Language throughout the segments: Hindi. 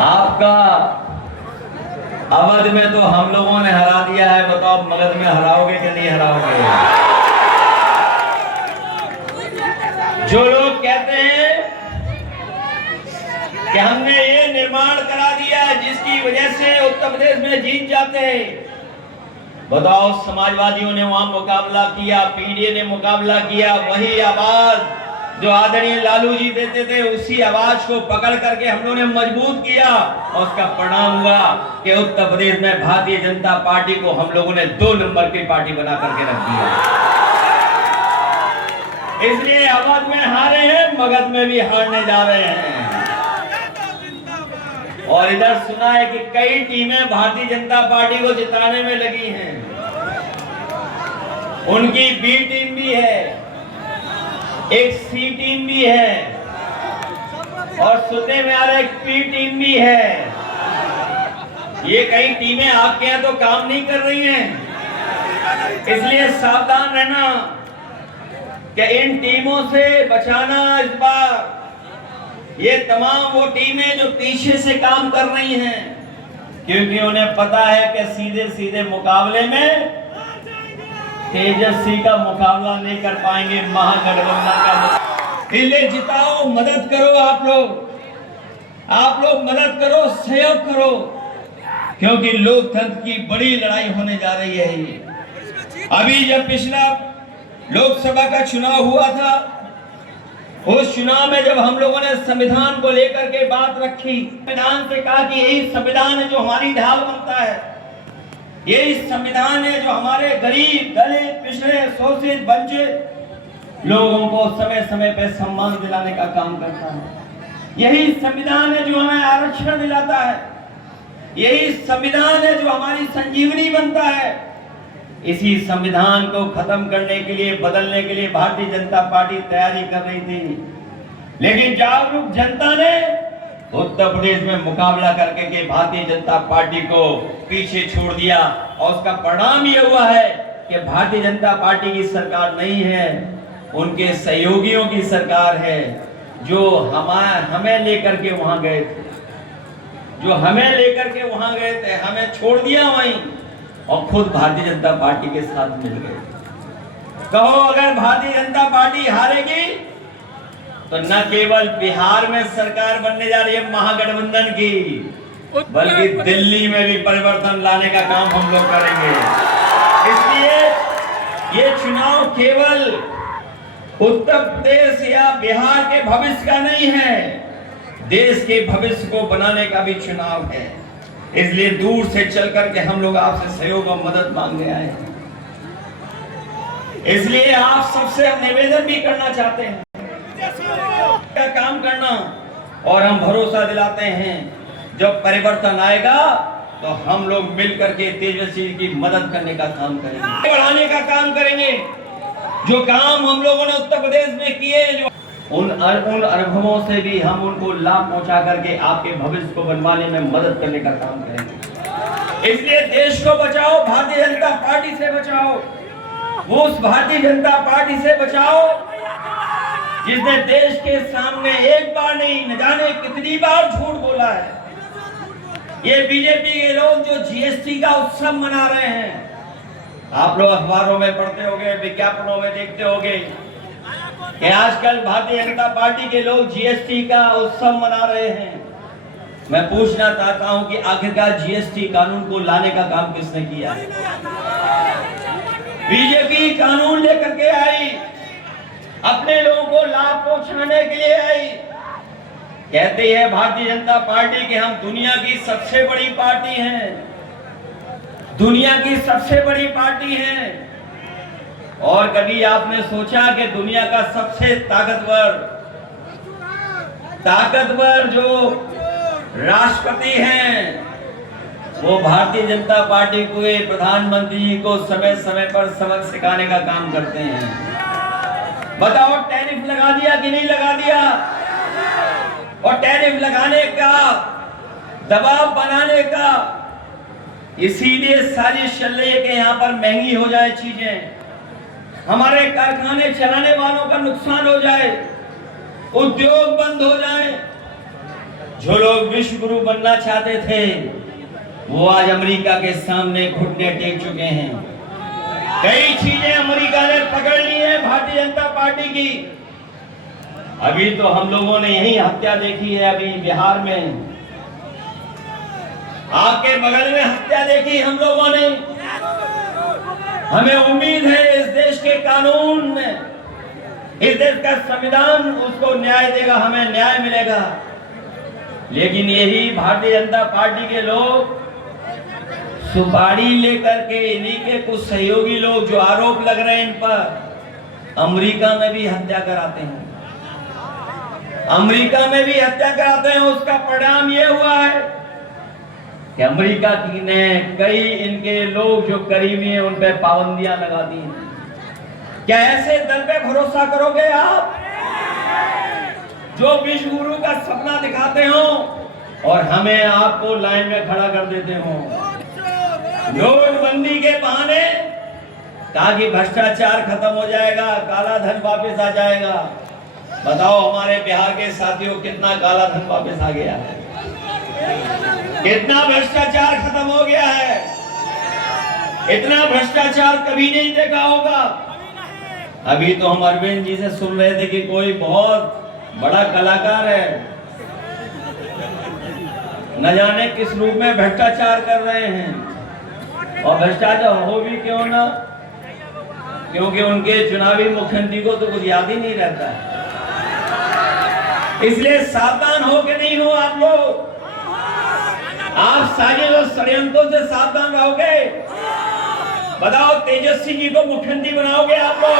आपका अवध में तो हम लोगों ने हरा दिया है, बताओ मगध में हराओगे कि नहीं हराओगे? जो लोग कहते हैं कि हमने ये निर्माण करा दिया जिसकी वजह से उत्तर प्रदेश में जीत जाते हैं, बताओ समाजवादियों ने वहां मुकाबला किया, पीडीए ने मुकाबला किया, वही आवाज जो आदरणीय लालू जी देते थे उसी आवाज को पकड़ करके हम लोगों ने मजबूत किया और उसका परिणाम हुआ कि उत्तर प्रदेश में भारतीय जनता पार्टी को हम लोगों ने 2 नंबर की पार्टी बना करके रख दिया। इसलिए अवध में हारे हैं, मगध में भी हारने जा रहे हैं। और इधर सुना है कि कई टीमें भारतीय जनता पार्टी को जिताने में लगी हैं। उनकी बी टीम भी है, एक सी टीम भी है और सुनने में आ रहा है एक पी टीम भी है। ये कई टीमें आपके यहाँ तो काम नहीं कर रही हैं, इसलिए सावधान रहना कि इन टीमों से बचाना। इस बार ये तमाम वो टीमें जो पीछे से काम कर रही हैं, क्योंकि उन्हें पता है कि सीधे सीधे मुकाबले में तेजस्वी का मुकाबला नहीं कर पाएंगे, महागठबंधन का। इसलिए जिताओ, मदद करो, आप लोग मदद करो, सहयोग करो, क्योंकि लोकतंत्र की बड़ी लड़ाई होने जा रही है। अभी जब पिछला लोकसभा का चुनाव हुआ था, उस चुनाव में जब हम लोगों ने संविधान को लेकर के बात रखी, संविधान से कहा कि यही संविधान है जो हमारी ढाल बनता है, यही संविधान है जो हमारे गरीब, दलित, पिछड़े, शोषित, वंचित लोगों को समय समय पे सम्मान दिलाने का काम करता है। यही संविधान है जो हमें आरक्षण दिलाता है, यही संविधान है जो हमारी संजीवनी बनता है। इसी संविधान को खत्म करने के लिए, बदलने के लिए भारतीय जनता पार्टी तैयारी कर रही थी, लेकिन जागरूक जनता ने उत्तर प्रदेश में मुकाबला करके के भारतीय जनता पार्टी को पीछे छोड़ दिया और उसका परिणाम ये हुआ है कि भारतीय जनता पार्टी की सरकार नहीं है, उनके सहयोगियों की सरकार है, जो हमें लेकर के वहां गए थे, हमें छोड़ दिया वहीं और खुद भारतीय जनता पार्टी के साथ मिल गए। कहो अगर भारतीय जनता पार्टी हारेगी तो न केवल बिहार में सरकार बनने जा रही है महागठबंधन की, बल्कि दिल्ली में भी परिवर्तन लाने का काम हम लोग करेंगे। इसलिए ये चुनाव केवल उत्तर प्रदेश या बिहार के भविष्य का नहीं है, देश के भविष्य को बनाने का भी चुनाव है। इसलिए दूर से चल करके हम लोग आपसे सहयोग और मदद मांगने आए हैं। इसलिए आप सबसे हम निवेदन भी करना चाहते हैं का काम करना, और हम भरोसा दिलाते हैं जब परिवर्तन आएगा तो हम लोग मिलकर के तेजस्वी की मदद करने का काम करेंगे, बढ़ाने का काम करेंगे। जो काम हम लोगों ने उत्तर प्रदेश में किए, जो उन अनुभवों से भी हम उनको लाभ पहुंचा करके आपके भविष्य को बनवाने में मदद करने का काम करेंगे। इसलिए देश को बचाओ, भारतीय जनता पार्टी से बचाओ, वो उस भारतीय जनता पार्टी से बचाओ जिसने देश के सामने एक बार नहीं न जाने कितनी बार झूठ बोला है। ये बीजेपी के लोग जो जीएसटी का उत्सव मना रहे हैं, आप लोग अखबारों में पढ़ते होंगे, विज्ञापनों में देखते होंगे कि आजकल भारतीय जनता पार्टी के लोग जीएसटी का उत्सव मना रहे हैं। मैं पूछना चाहता हूं कि आखिरकार जीएसटी कानून को लाने का काम किसने किया है? बीजेपी कानून लेकर के आई, अपने लोगों को लाभ पहुंचाने के लिए आई। कहती है भारतीय जनता पार्टी कि हम दुनिया की सबसे बड़ी पार्टी हैं, दुनिया की सबसे बड़ी पार्टी है। और कभी आपने सोचा कि दुनिया का सबसे ताकतवर जो राष्ट्रपति हैं वो भारतीय जनता पार्टी को, प्रधानमंत्री को समय समय पर सबक सिखाने का काम करते हैं। बताओ टैरिफ लगा दिया कि नहीं लगा दिया? और टैरिफ लगाने का, दबाव बनाने का इसीलिए साजिश चल रही है कि यहाँ पर महंगी हो जाए चीजें, हमारे कारखाने चलाने वालों का नुकसान हो जाए, उद्योग बंद हो जाए, जो लोग विश्व गुरु बनना चाहते थे वो आज अमेरिका के सामने घुटने टेक चुके हैं। कई चीजें अमेरिका ने पकड़ ली है भारतीय जनता पार्टी की। अभी तो हम लोगों ने यही हत्या देखी है, अभी बिहार में आपके बगल में हत्या देखी हम लोगों ने। हमें उम्मीद है इस देश के कानून में, इस देश का संविधान उसको न्याय देगा, हमें न्याय मिलेगा। लेकिन यही भारतीय जनता पार्टी के लोग सुपारी लेकर के, इन्हीं के कुछ सहयोगी लोग जो आरोप लग रहे हैं इन पर, अमेरिका में भी हत्या कराते हैं, अमेरिका में भी हत्या कराते हैं। उसका परिणाम ये हुआ है कि अमेरिका की ने कई इनके लोग जो करीबी हैं उन पे पाबंदियां लगा दी हैं। क्या ऐसे दल पे भरोसा करोगे आप जो विश्व गुरु का सपना दिखाते हो और हमें आपको लाइन में खड़ा कर देते हो नोटबंदी के बहाने, ताकि भ्रष्टाचार खत्म हो जाएगा, काला धन वापस आ जाएगा। बताओ हमारे बिहार के साथियों कितना काला धन वापस आ गया है, कितना भ्रष्टाचार खत्म हो गया है। इतना भ्रष्टाचार कभी नहीं देखा होगा। अभी तो हम अरविंद जी से सुन रहे थे कि कोई बहुत बड़ा कलाकार है, न जाने किस रूप में भ्रष्टाचार कर रहे हैं। और भ्रष्टाचार हो भी क्यों ना, क्योंकि उनके चुनावी मुख्यमंत्री को तो कुछ याद ही नहीं रहता है। इसलिए सावधान हो के नहीं हो आप लोग, आप साजिश और षड्यंत्रों से सावधान रहोगे। बताओ तेजस्वी जी को मुख्यमंत्री बनाओगे आप लोग?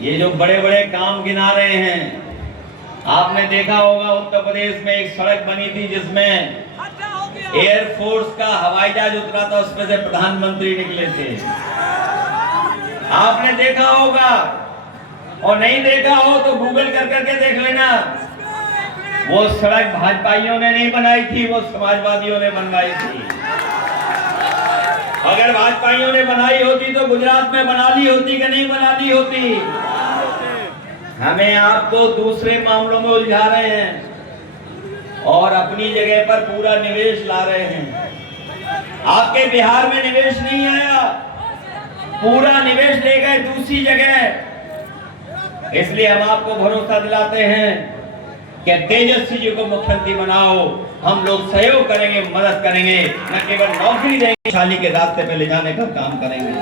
ये जो बड़े बड़े काम गिना रहे हैं, आपने देखा होगा उत्तर प्रदेश में एक सड़क बनी थी जिसमें एयरफोर्स का हवाई जहाज उतरा था, उसमें से प्रधानमंत्री निकले थे। आपने देखा होगा, और नहीं देखा हो तो गूगल कर करके देख लेना। वो सड़क भाजपाइयों ने नहीं बनाई थी, वो समाजवादियों ने बनवाई थी। अगर भाजपाइयों ने बनाई होती तो गुजरात में बना ली होती कि नहीं बना ली होती। हमें आपको दूसरे मामलों में उलझा रहे हैं और अपनी जगह पर पूरा निवेश ला रहे हैं। आपके बिहार में निवेश नहीं आया, पूरा निवेश ले गए दूसरी जगह। इसलिए हम आपको भरोसा दिलाते हैं कि तेजस्वी जी को मुख्यमंत्री बनाओ, हम लोग सहयोग करेंगे, मदद करेंगे, न केवल नौकरी देंगे, खुशहाली के रास्ते पे ले जाने का काम करेंगे।